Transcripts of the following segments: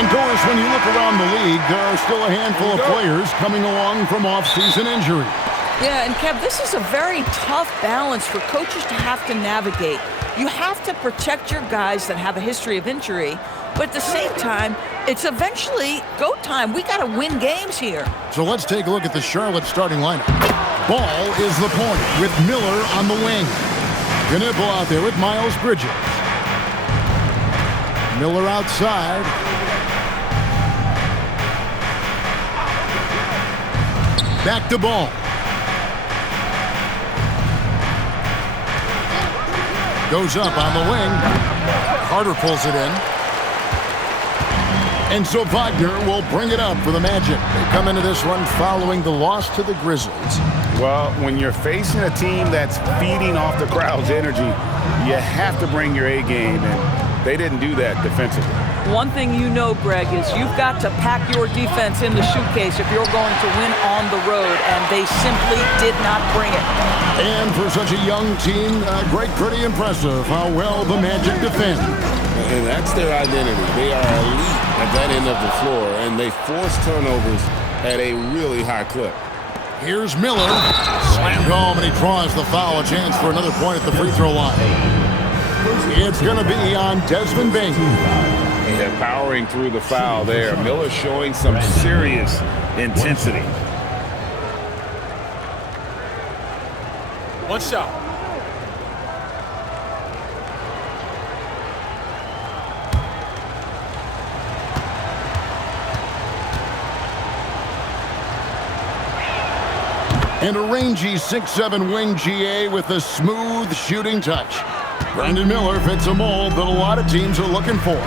And Doris, when you look around the league, there are still a handful of players coming along from off-season injury. Yeah, and Kev, this is a very tough balance for coaches to have to navigate. You have to protect your guys that have a history of injury, but at the same time, it's eventually go time. We got to win games here. So let's take a look at the Charlotte starting lineup. Ball is the point with Miller on the wing. Knipple out there with Miles Bridges. Miller outside. Back to Ball. Goes up on the wing. Carter pulls it in. And so Wagner will bring it up for the Magic. They come into this one following the loss to the Grizzlies. Well, when you're facing a team that's feeding off the crowd's energy, you have to bring your A game, and they didn't do that defensively. One thing you know, Greg, is you've got to pack your defense in the suitcase if you're going to win on the road, and they simply did not bring it. And for such a young team, Greg, pretty impressive how well the Magic defend. And that's their identity. They are elite at that end of the floor, and they force turnovers at a really high clip. Here's Miller. Slammed home, and he draws the foul. A chance for another point at the free throw line. It's going to be on Desmond Bane. Yeah, powering through the foul there. Miller showing some serious intensity. One shot. And a rangy 6'7" wing GA with a smooth shooting touch. Brandon Miller fits a mold that a lot of teams are looking for.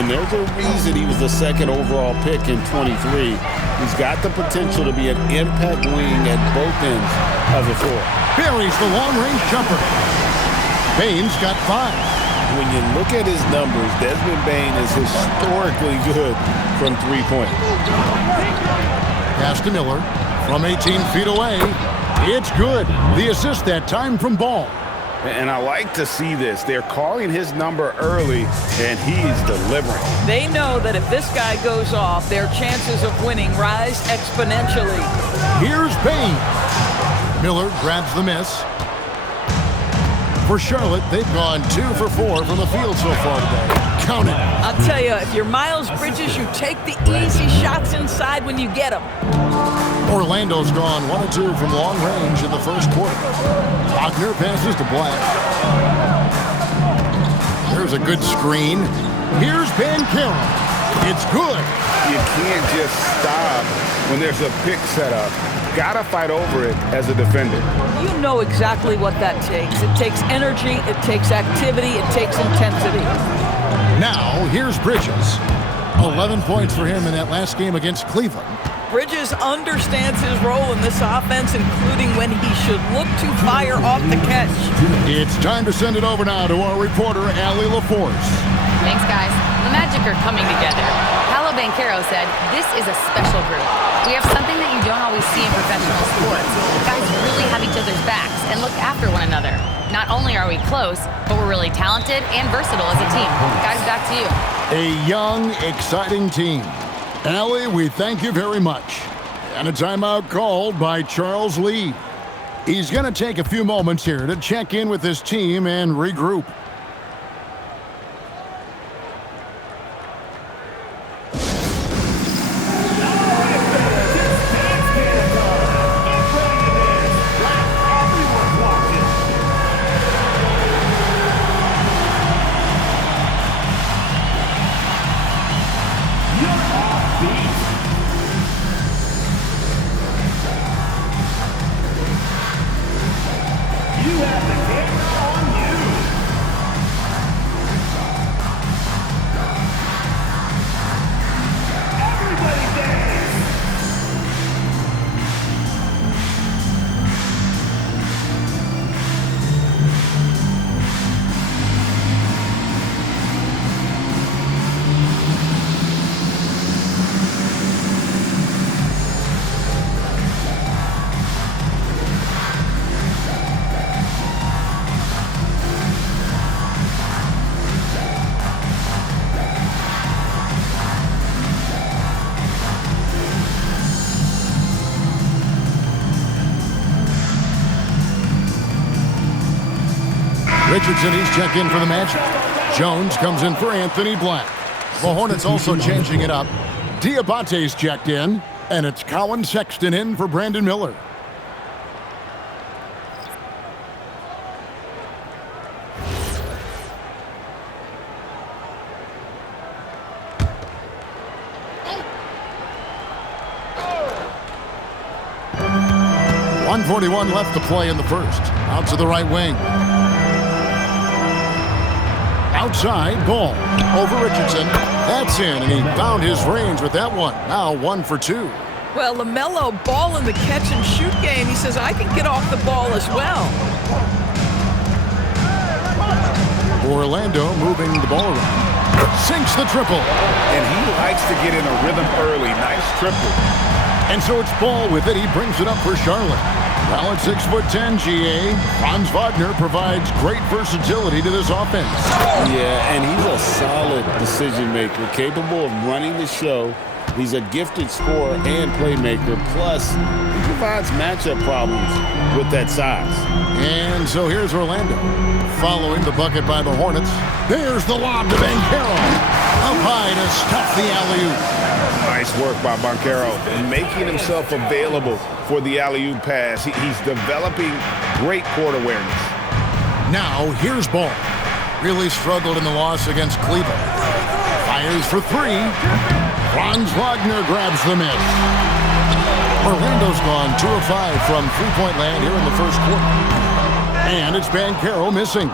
And there's a reason he was the second overall pick in 23. He's got the potential to be an impact wing at both ends of the floor. Buries the long-range jumper. Bane's got 5. When you look at his numbers, Desmond Bane is historically good from three-point. Pass to Miller from 18 feet away. It's good. The assist that time from Ball. And I like to see this. They're calling his number early, and he's delivering. They know that if this guy goes off, their chances of winning rise exponentially. Here's Bane. Miller grabs the miss. For Charlotte, they've gone 2 for 4 from the field so far today. Count it. I'll tell you, if you're Miles Bridges, you take the easy shots inside when you get them. Orlando's gone 1 of 2 from long range in the first quarter. Wagner passes to Black. There's a good screen. Here's Banchero. It's good. You can't just stop when there's a pick set up. Gotta fight over it as a defender. You know exactly what that takes. It takes energy, it takes activity, it takes intensity. Now, here's Bridges. 11 points for him in that last game against Cleveland. Bridges understands his role in this offense, including when he should look to fire off the catch. It's time to send it over now to our reporter, Allie LaForce. Thanks, guys. The Magic are coming together. Paolo Banchero said, "This is a special group. We have something that you don't always see in professional sports. Guys really have each other's backs and look after one another. Not only are we close, but we're really talented and versatile as a team." Guys, back to you. A young, exciting team. Allie, we thank you very much. And a timeout called by Charles Lee. He's going to take a few moments here to check in with his team and regroup. Richardson, he's checked in for the Magic. Jones comes in for Anthony Black. The Hornets also changing it up. Diabate's checked in, and it's Colin Sexton in for Brandon Miller. .141 left to play in the first. Out to the right wing. Outside, Ball. Over Richardson. That's in, and he found his range with that one. Now 1 for 2. Well, LaMelo Ball in the catch-and-shoot game. He says, I can get off the ball as well. Orlando moving the ball around. Sinks the triple. And he likes to get in a rhythm early. Nice triple. And so it's Ball with it. He brings it up for Charlotte. Well, at 6'10", GA, Franz Wagner provides great versatility to this offense. Yeah, and he's a solid decision maker, capable of running the show. He's a gifted scorer and playmaker. Plus, he provides matchup problems with that size. And so here's Orlando. Following the bucket by the Hornets. There's the lob to Banchero. Up high to stuff the alley-oop. Nice work by Banchero, making himself available for the alley-oop pass. He's developing great court awareness. Now, here's Ball. Really struggled in the loss against Cleveland. Fires for 3. Franz Wagner grabs the miss. Orlando's gone 2 of 5 from three-point land here in the first quarter. And it's Banchero missing.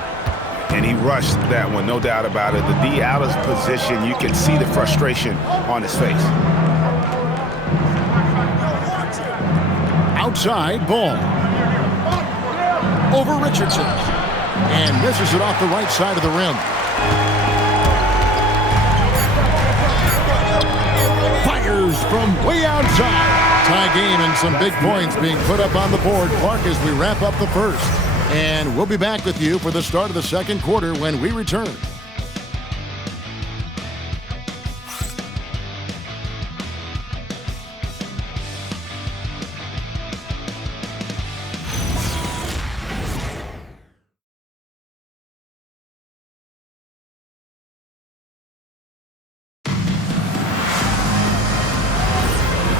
And he rushed that one, no doubt about it. The D out of position, you can see the frustration on his face. Outside, Ball. Over Richardson. And misses it off the right side of the rim. Fires from way outside. Tie game and some big points being put up on the board, Clark, as we wrap up the first. And we'll be back with you for the start of the second quarter when we return.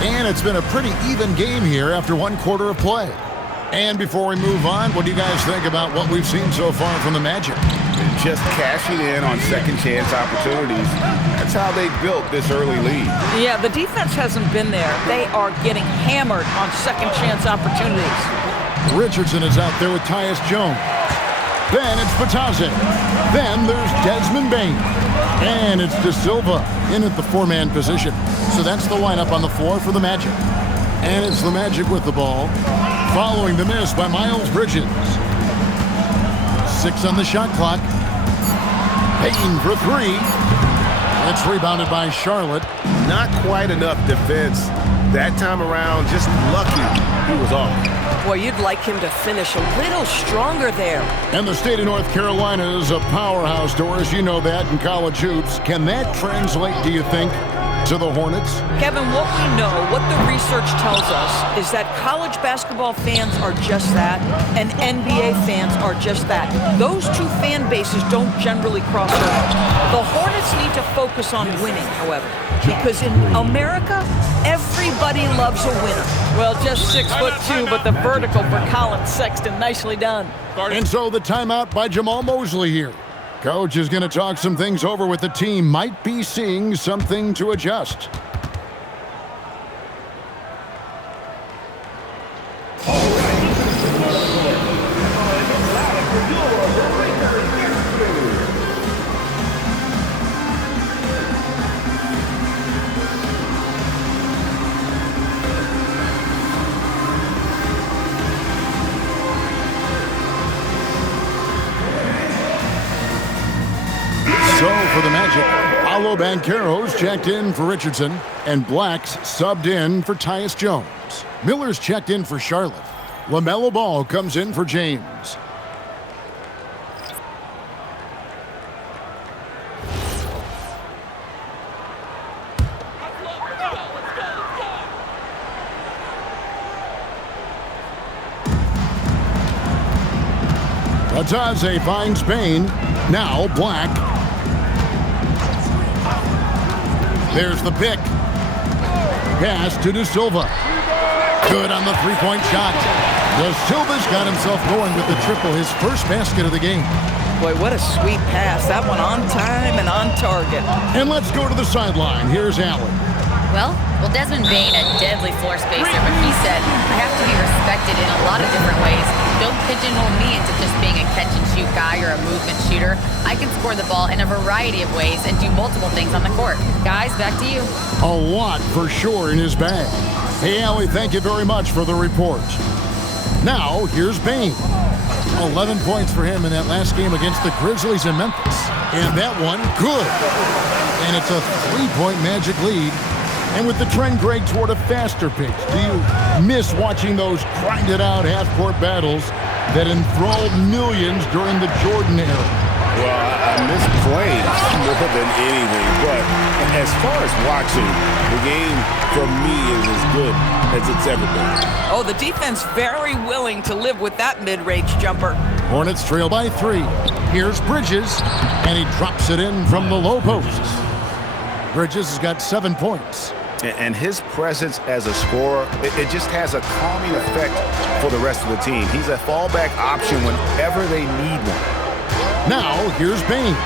And it's been a pretty even game here after one quarter of play. And before we move on, what do you guys think about what we've seen so far from the Magic? Just cashing in on second chance opportunities. That's how they built this early lead. Yeah, the defense hasn't been there. They are getting hammered on second chance opportunities. Richardson is out there with Tyus Jones. Then it's Patazzi. Then there's Desmond Bane. And it's De Silva in at the 4-man position. So that's the lineup on the floor for the Magic. And it's the Magic with the ball, following the miss by Miles Bridges. 6 on the shot clock. Payton for 3. It's rebounded by Charlotte. Not quite enough defense that time around. Just lucky he was off. Boy, you'd like him to finish a little stronger there. And the state of North Carolina is a powerhouse, Doris. You know that in college hoops. Can that translate, do you think, to the Hornets? Kevin, what we know, what the research tells us, is that college basketball fans are just that, and NBA fans are just that. Those two fan bases don't generally cross over. The Hornets need to focus on winning, however, because in America, everybody loves a winner. Well, just 6'2", but the vertical for Colin Sexton, nicely done. And so the timeout by Jamal Mosley here. Coach is going to talk some things over with the team. Might be seeing something to adjust. So for the Magic, Paolo Banchero's checked in for Richardson, and Black's subbed in for Tyus Jones. Miller's checked in for Charlotte. LaMelo Ball comes in for James. The Ataze finds Bain. Now Black. There's the pick. Pass to De Silva. Good on the three-point shot. De Silva's got himself going with the triple, his first basket of the game. Boy, what a sweet pass. That one on time and on target. And let's go to the sideline. Here's Allen. Well, Desmond Bain, a deadly floor spacer, but he said, I have to be respected in a lot of different ways. Don't pigeonhole me into just being a catch-and-shoot guy or a movement shooter. I can score the ball in a variety of ways and do multiple things on the court. Guys, back to you. A lot for sure in his bag. Hey, Allie, thank you very much for the report. Now, here's Bain. 11 points for him in that last game against the Grizzlies in Memphis. And that one, good. And it's a three-point Magic lead. And with the trend, Greg, toward a faster pace, do you miss watching those grinded-out half-court battles that enthralled millions during the Jordan era? Well, I miss playing more than anything, but as far as watching, the game for me is as good as it's ever been. Oh, the defense very willing to live with that mid-range jumper. Hornets trail by 3. Here's Bridges, and he drops it in from the low post. Bridges has got 7 points. And his presence as a scorer, it just has a calming effect for the rest of the team. He's a fallback option whenever they need one. Now, here's Bain.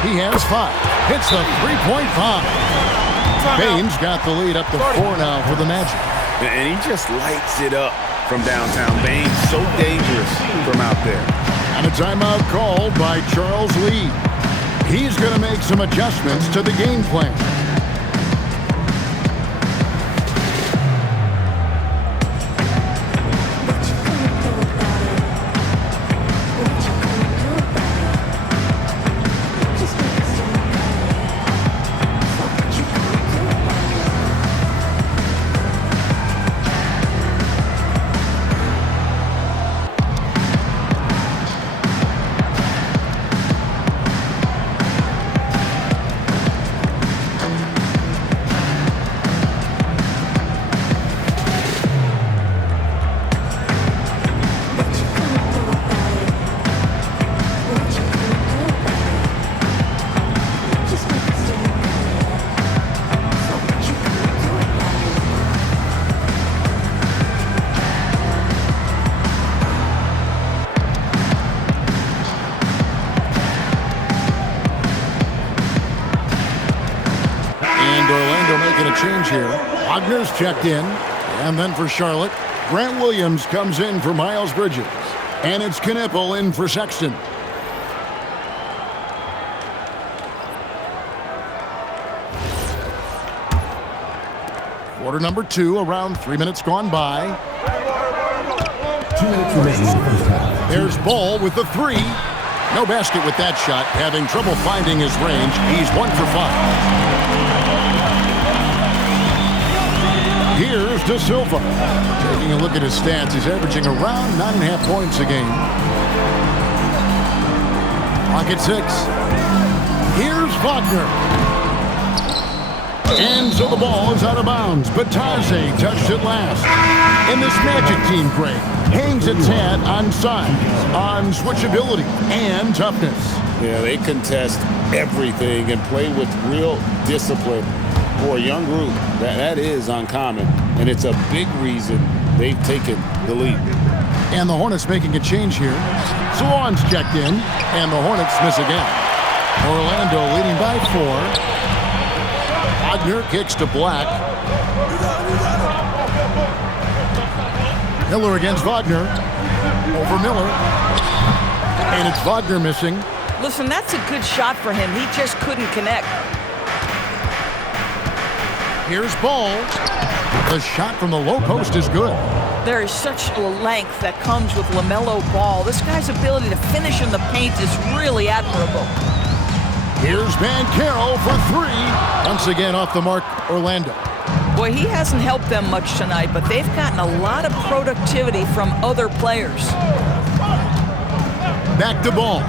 He has 5. Hits the three-point 5. Bain's got the lead up to 4 now for the Magic. And he just lights it up from downtown. Bain's so dangerous from out there. And a timeout called by Charles Lee. He's going to make some adjustments to the game plan. Change here. Wagner's checked in. And then for Charlotte, Grant Williams comes in for Miles Bridges. And it's Knipple in for Sexton. Quarter number 2, around 3 minutes gone by. 2 minutes remaining. There's Ball with the 3. No basket with that shot. Having trouble finding his range. He's 1 for 5. Here's De Silva. Taking a look at his stats, he's averaging around 9.5 points a game. Clock at 6. Here's Wagner. And so the ball is out of bounds. Batase touched it last. And this Magic team, Greg, hangs its hat on size, on switchability, and toughness. Yeah, they contest everything and play with real discipline. For a young group, that is uncommon, and it's a big reason they've taken the lead. And the Hornets making a change here. Salon's checked in, and the Hornets miss again. Orlando leading by 4. Wagner kicks to Black. Miller against Wagner. Over Miller. And it's Wagner missing. Listen, that's a good shot for him. He just couldn't connect. Here's Ball. The shot from the low post is good. There is such a length that comes with LaMelo Ball. This guy's ability to finish in the paint is really admirable. Here's Banchero for 3. Once again off the mark, Orlando. Boy, he hasn't helped them much tonight, but they've gotten a lot of productivity from other players. Back to Ball.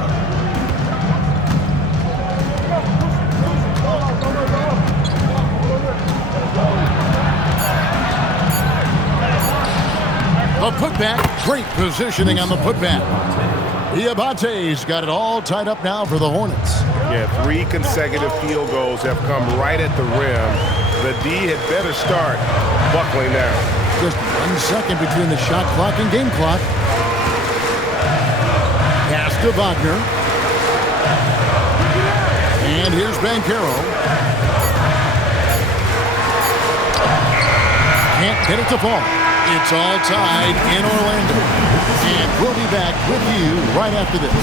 A putback. Great positioning on the putback. Diabate's got it all tied up now for the Hornets. Yeah, 3 consecutive field goals have come right at the rim. The D had better start buckling down. Just 1 second between the shot clock and game clock. Pass to Wagner. And here's Banchero. Can't get it to fall. It's all tied in Orlando. And we'll be back with you right after this.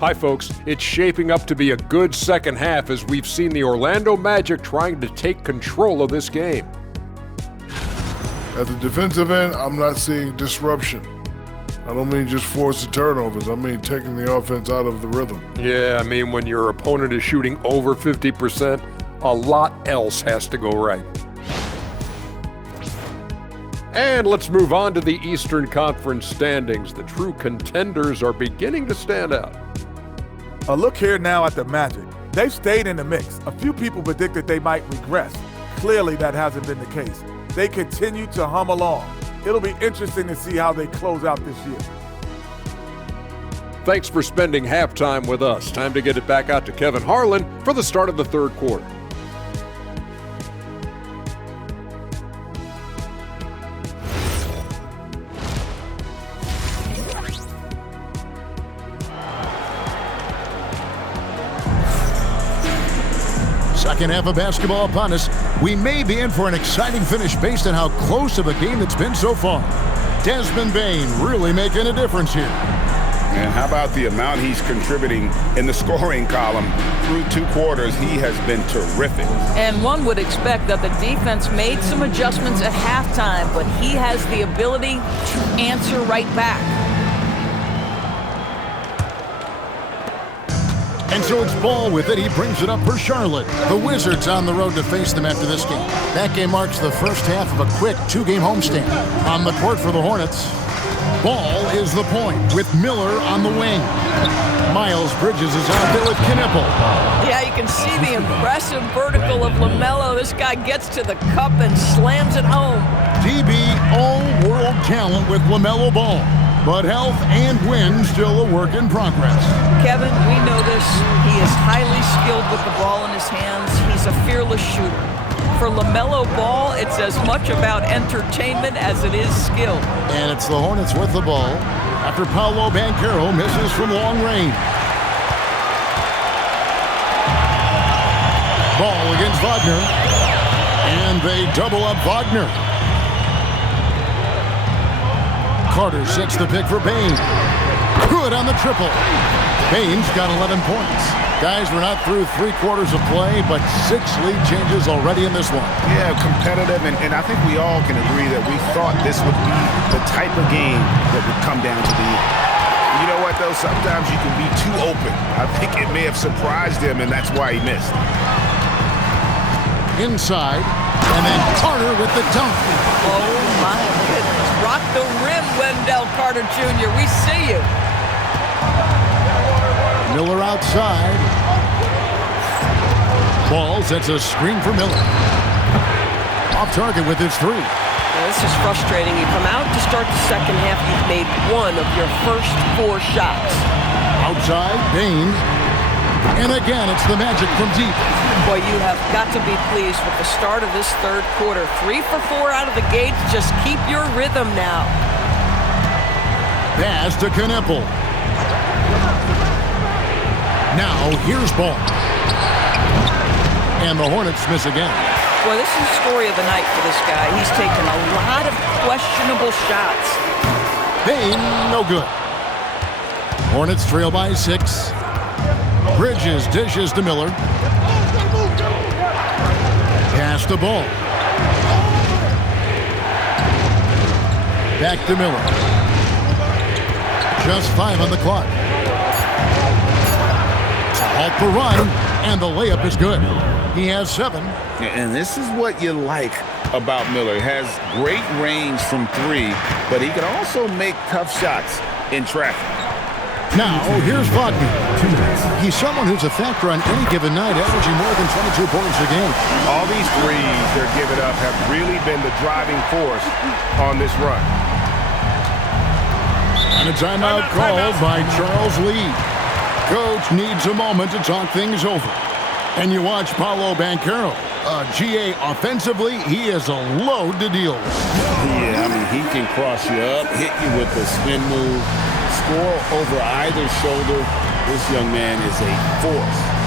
Hi folks, it's shaping up to be a good second half as we've seen the Orlando Magic trying to take control of this game. At the defensive end, I'm not seeing disruption. I don't mean just forced turnovers. I mean taking the offense out of the rhythm. Yeah, I mean when your opponent is shooting over 50%, a lot else has to go right. And let's move on to the Eastern Conference standings. The true contenders are beginning to stand out. A look here now at the Magic. They've stayed in the mix. A few people predicted they might regress. Clearly, that hasn't been the case. They continue to hum along. It'll be interesting to see how they close out this year. Thanks for spending halftime with us. Time to get it back out to Kevin Harlan for the start of the third quarter. Second half of basketball upon us. We may be in for an exciting finish based on how close of a game it's been so far. Desmond Bane really making a difference here. And how about the amount he's contributing in the scoring column? Through 2 quarters, he has been terrific. And one would expect that the defense made some adjustments at halftime, but he has the ability to answer right back. And so it's Ball with it. He brings it up for Charlotte. The Wizards on the road to face them after this game. That game marks the first half of a quick 2-game homestand. On the court for the Hornets, Ball is the point with Miller on the wing. Miles Bridges is out there with Knipple. Yeah, you can see the impressive vertical of LaMelo. This guy gets to the cup and slams it home. DB all-world talent with LaMelo Ball. But health and win still a work in progress. Kevin, we know this. He is highly skilled with the ball in his hands. He's a fearless shooter. For LaMelo Ball, it's as much about entertainment as it is skill. And it's the Hornets with the ball after Paolo Banchero misses from long range. Ball against Wagner. And they double up Wagner. Carter sets the pick for Bane. Good on the triple. Bane's got 11 points. Guys, we're not through 3 quarters of play, but 6 lead changes already in this one. Yeah, competitive, and I think we all can agree that we thought this would be the type of game that would come down to the end. You know what, though? Sometimes you can be too open. I think it may have surprised him, and that's why he missed. Inside, and then Carter with the dunk. Oh, my goodness. Rock the rim, Wendell Carter Jr. We see you. Miller outside. Ball sets a screen for Miller. Off target with his 3. Now, this is frustrating. You come out to start the second half, you've made 1 of your first 4 shots. Outside, Bane. And again, it's the Magic from deep. Boy, you have got to be pleased with the start of this third quarter. 3 for 4 out of the gate. Just keep your rhythm now. Pass to Knipple. Now, here's Ball. And the Hornets miss again. Boy, this is the story of the night for this guy. He's taken a lot of questionable shots. Bane, no good. Hornets trail by 6. Bridges dishes to Miller. Pass to Ball. Back to Miller. Just 5 on the clock. To halt the run, and the layup is good. He has 7. And this is what you like about Miller. He has great range from 3, but he can also make tough shots in traffic. Now, here's Wagner. He's someone who's a factor on any given night, averaging more than 22 points a game. All these threes they're giving up have really been the driving force on this run. And a timeout called by Charles Lee. Coach needs a moment to talk things over. And you watch Paolo Banchero. GA, offensively, he is a load to deal with. Yeah, I mean, he can cross you up, hit you with a spin move, score over either shoulder. This young man is a force.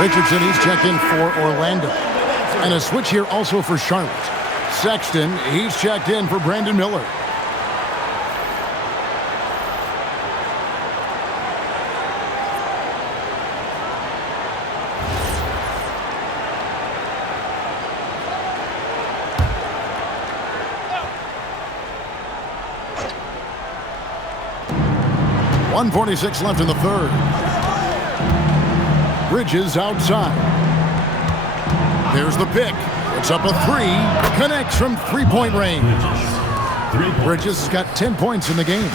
Richardson, he's checked in for Orlando. And a switch here also for Charlotte. Sexton, he's checked in for Brandon Miller. .146 left in the third. Bridges outside. There's the pick. It's up a 3. Connects from three-point range. Bridges has got 10 points in the game.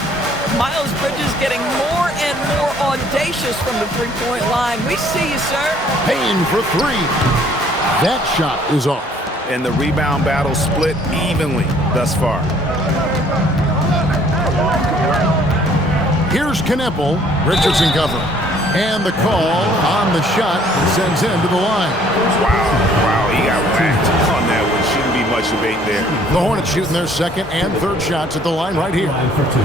Miles Bridges getting more and more audacious from the three-point line. We see you, sir. Payne for 3. That shot is off. And the rebound battle split evenly thus far. Here's Kneppel. Richardson covering. And the call on the shot sends him to the line. Wow, he got racked on that one. Shouldn't be much debate there. The Hornets shooting their second and third shots at the line right here. Line for 2.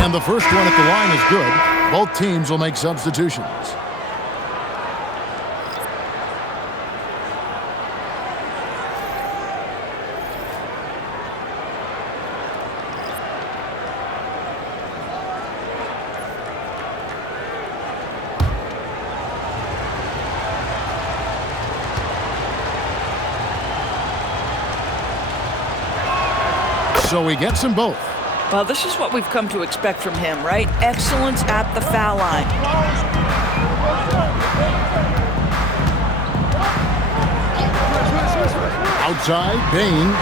And the first one at the line is good. Both teams will make substitutions. So he gets them both. Well, this is what we've come to expect from him, right? Excellence at the foul line. Outside, Payne.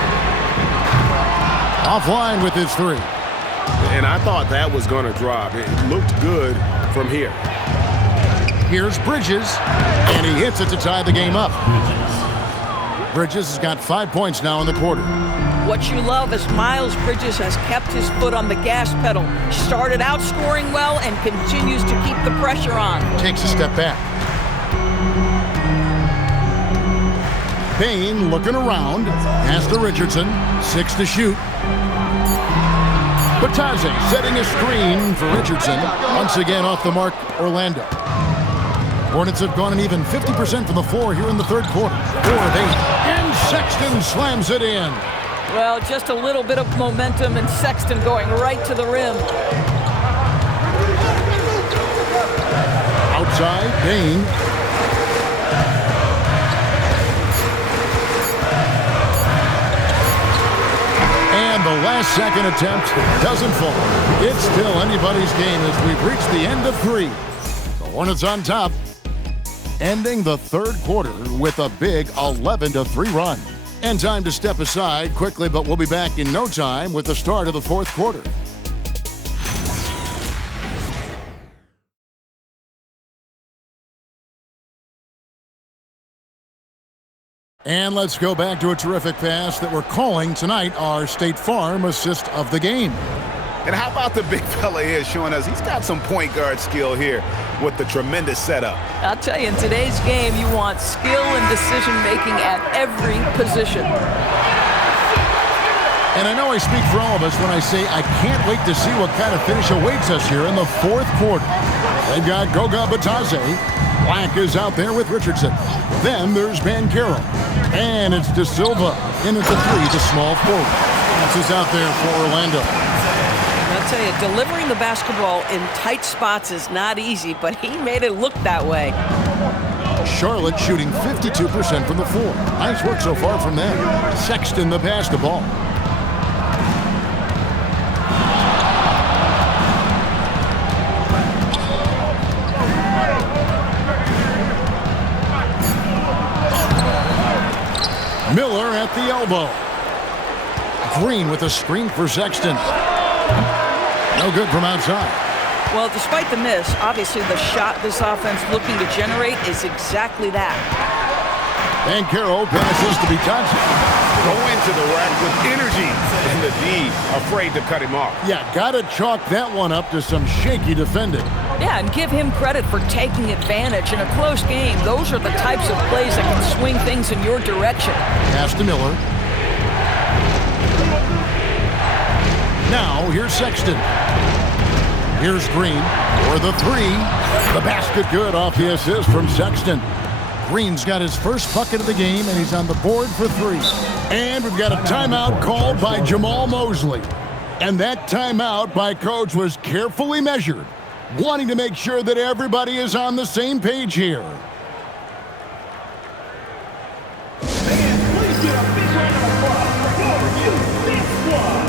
Offline with his 3. And I thought that was going to drop. It looked good from here. Here's Bridges, and he hits it to tie the game up. Bridges has got 5 points now in the quarter. What you love is Miles Bridges has kept his foot on the gas pedal. Started out scoring well and continues to keep the pressure on. Takes a step back. Payne looking around. Pass to Richardson. 6 to shoot. Batadze setting a screen for Richardson. Once again off the mark, Orlando. Hornets have gone an even 50% from the floor here in the third quarter. 4 of 8. And Sexton slams it in. Well, just a little bit of momentum and Sexton going right to the rim. Outside, Payne. And the last second attempt doesn't fall. It's still anybody's game as we've reached the end of 3. The Hornets on top. ending the third quarter with a big 11-3 run. And time to step aside quickly, but we'll be back in no time with the start of the fourth quarter. And let's go back to a terrific pass that we're calling tonight our State Farm assist of the game. And how about the big fella here showing us he's got some point guard skill here with the tremendous setup. I'll tell you, in today's game, you want skill and decision-making at every position. And I know I speak for all of us when I say I can't wait to see what kind of finish awaits us here in the fourth quarter. They've got Goga Batadze. Black is out there with Richardson. Then there's Banchero. And it's De Silva. And it's a three to small forward. This is out there for Orlando. I'll tell you, delivering the basketball in tight spots is not easy, but he made it look that way. Charlotte shooting 52% from the floor. Nice work so far from them. Sexton the pass to Ball. Miller at the elbow. Green with a screen for Sexton. No good from outside. Well, despite the miss, obviously the shot this offense looking to generate is exactly that. Banchero passes to Batadze. Go into the rack with energy. And the D afraid to cut him off. Yeah, gotta chalk that one up to some shaky defending. Yeah, and give him credit for taking advantage in a close game. Those are the types of plays that can swing things in your direction. Pass to Miller. Now, here's Sexton. Here's Green for the three. The basket good off the assist from Sexton. Green's got his first bucket of the game, and he's on the board for three. And we've got a timeout called by Jamal Mosley. And that timeout by Coach was carefully measured, wanting to make sure that everybody is on the same page here. Please give a big round of applause for you, Big Squad.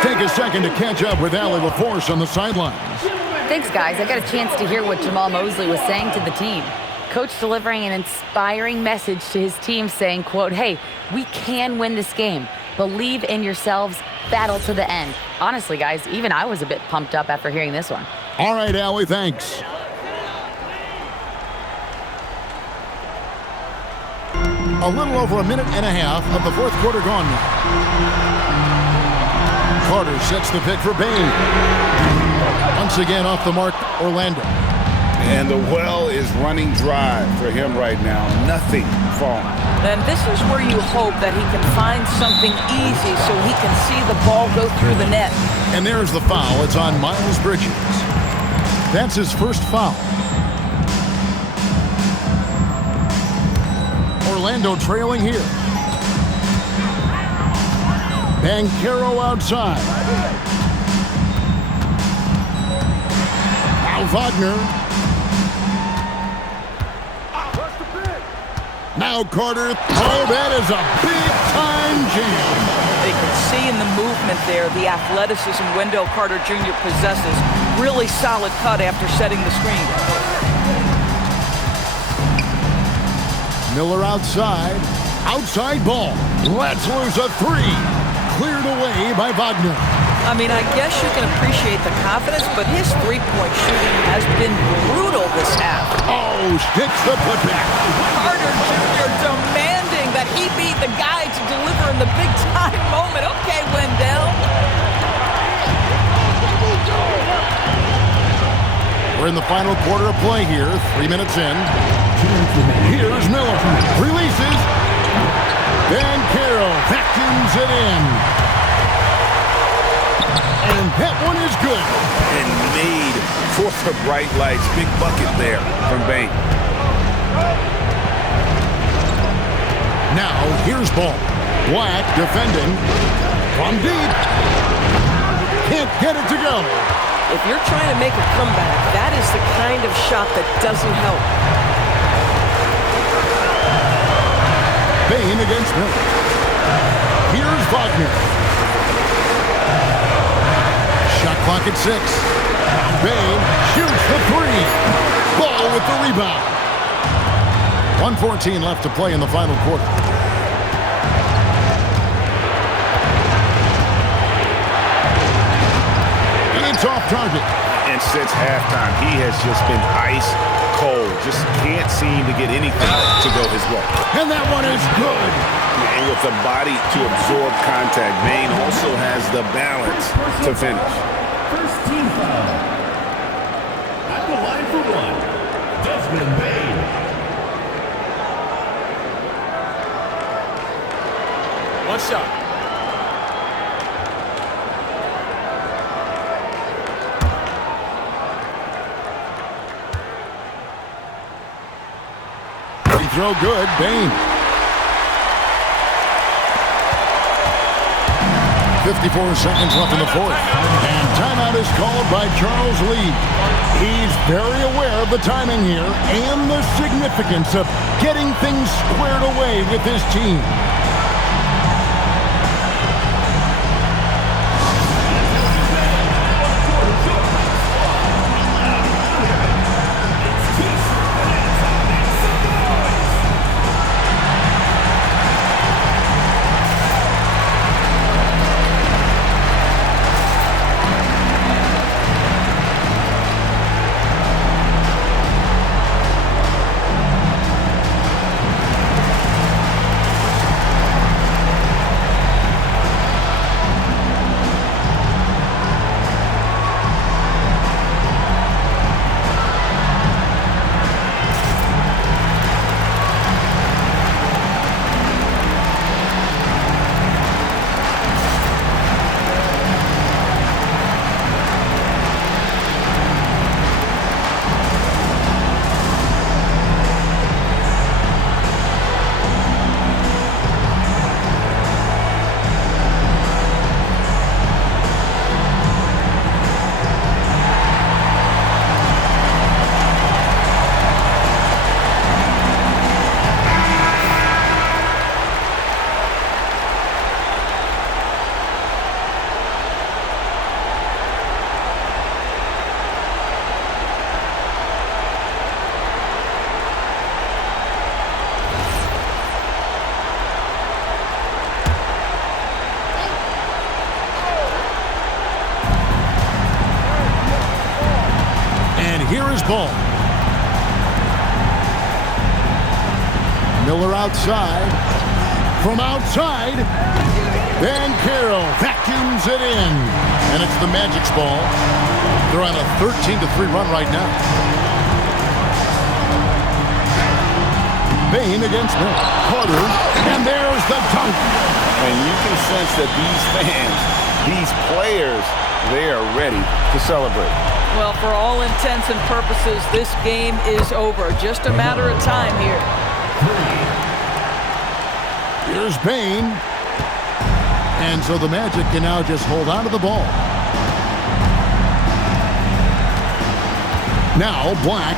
Take a second to catch up with Allie LaForce on the sidelines. Thanks, guys. I got a chance to hear what Jamal Mosley was saying to the team. Coach delivering an inspiring message to his team saying, quote, hey, we can win this game. Believe in yourselves. Battle to the end. Honestly, guys, even I was a bit pumped up after hearing this one. All right, Allie, thanks. A little over a minute and a half of the fourth quarter gone now. Carter sets the pick for Bain. Once again off the mark, Orlando. And the well is running dry for him right now. Nothing falling. And this is where you hope that he can find something easy so he can see the ball go through the net. And there's the foul. It's on Miles Bridges. That's his first foul. Orlando trailing here. Banchero outside. Now Wagner. Now Carter. Oh, that is a big-time jam. They can see in the movement there the athleticism Wendell Carter Jr. possesses. Really solid cut after setting the screen. Miller outside. Outside ball. Let's lose a three. Cleared away by Wagner. I mean, I guess you can appreciate the confidence, but his three-point shooting has been brutal this half. Oh, hits the putback. Carter Jr. demanding that he be the guy to deliver in the big-time moment. Okay, Wendell. We're in the final quarter of play here, 3 minutes in. Here's Miller. Releases. Van Carroll vacuums it in. And that one is good. And made for the bright lights. Big bucket there from Bane. Now, here's ball. Black defending from deep. Can't get it to go. If you're trying to make a comeback, that is the kind of shot that doesn't help. Bane against Miller. Here's Wagner. Shot clock at 6. Bane shoots the three. Ball with the rebound. 1:14 left to play in the final quarter. And it's off target. And since halftime, he has just been ice cold. Just can't seem to get anything to go his way. And that one is good. And with the body to absorb contact, Bane also has the balance to finish. First team foul. At the line for one, Desmond Bane. One shot. Free throw good. Bane. 54 seconds left in the fourth. And timeout is called by Charles Lee. He's very aware of the timing here and the significance of getting things squared away with his team. Here is ball. Miller outside. From outside, Van Carroll vacuums it in. And it's the Magic's ball. They're on a 13-3 run right now. Bane against Miller. Carter, and there's the dunk. And you can sense that these fans, these players, they are ready to celebrate. Well, for all intents and purposes, this game is over. Just a matter of time here. Here's Bane. And so the Magic can now just hold on to the ball. Now Black.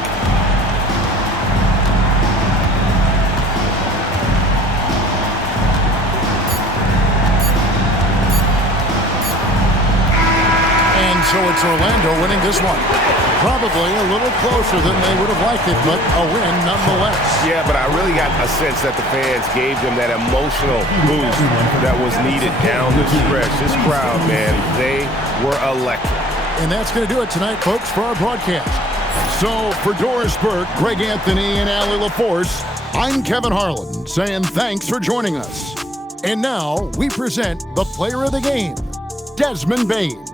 And so it's Orlando winning this one. Probably a little closer than they would have liked it, but a win nonetheless. Yeah, but I really got a sense that the fans gave them that emotional boost that was needed down the stretch. This crowd, man, they were electric. And that's going to do it tonight, folks, for our broadcast. So for Doris Burke, Greg Anthony, and Allie LaForce, I'm Kevin Harlan saying thanks for joining us. And now we present the player of the game, Desmond Bane.